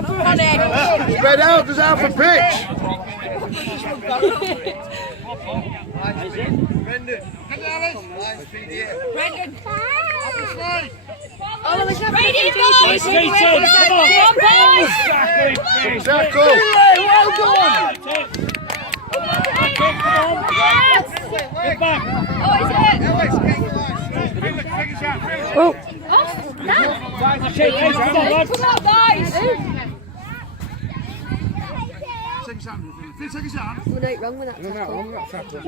Spread out, there's half a pitch. Brendan. Tackle. Well done. Get back. Oh. Come on, guys. We're not wrong with that tackle.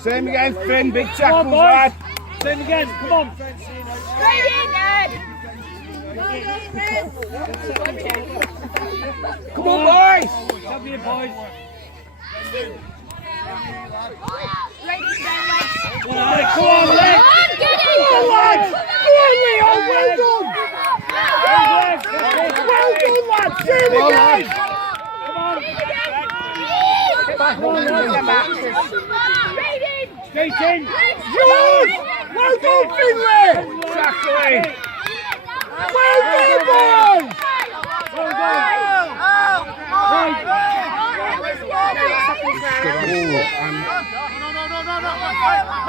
Same again, Finn. Big tackle, lad. Same again. Come on. Straight in, Ed. Come on, boys. Come here, boys. Come on, lad. Come on, get it. Come on, lads. Go on, Leo. Well done. Well done, lads. See you again. Come on. Get back on, lads. Straight in. George. Well done, Finlay. Exactly. Well done, boys. Well done.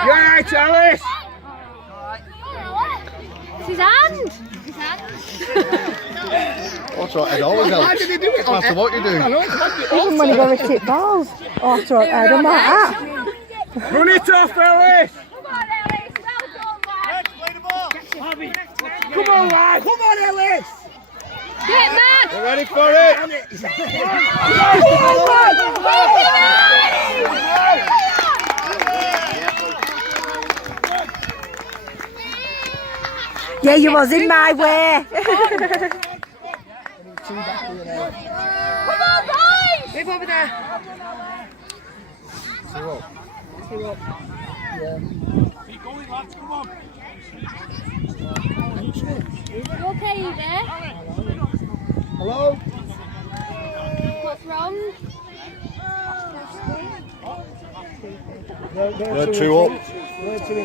You're right, Alice. It's his hand. What's right, Ed always helps. Why did he do it? No matter what you do. Even when he goes to tip balls. Oh, I thought I'd done like that. Run it off, Alice. Come on, Ellis. Well done, lad. Come on, lad. Come on, Ellis. Get mad. You ready for it? Yeah, you was in my way. Come on, boys. Move over there. Keep going, lads. Come on. You okay there? Hello? What's wrong? They're two up.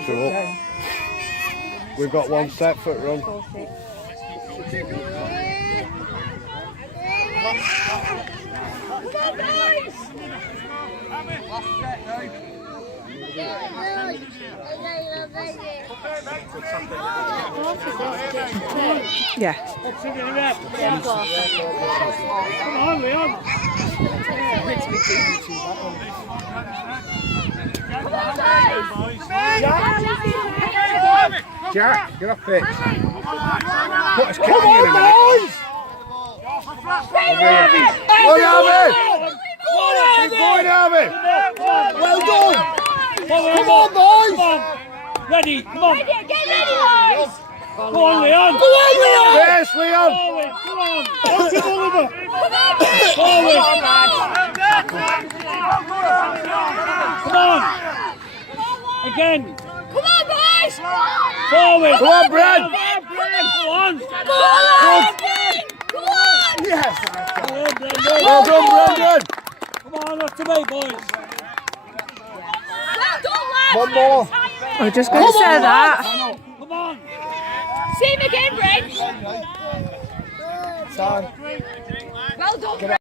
Two up. We've got one set foot run. Come on, boys. Yeah. Come on, Leon. Jack, get off pitch. Put us Come on, boys. Go, Harvey! Keep going, Harvey! Well done. Come on, boys. Come on. Ready. Come on. Get ready, boys. Go on, Leon. Go on, Leon. Yes, Leon! Forward. Come on. Out to Oliver. Forward. Come on. Again. Come on, boys. Forward. Come on, Brad! Go on. Come on. Come on. Yes. Well done, Well done, Brendan! Come on, up to me, boys. Well done, lads. One more. I was just going to say that. Come on. See him again, Brent. Time. Well done, Brent.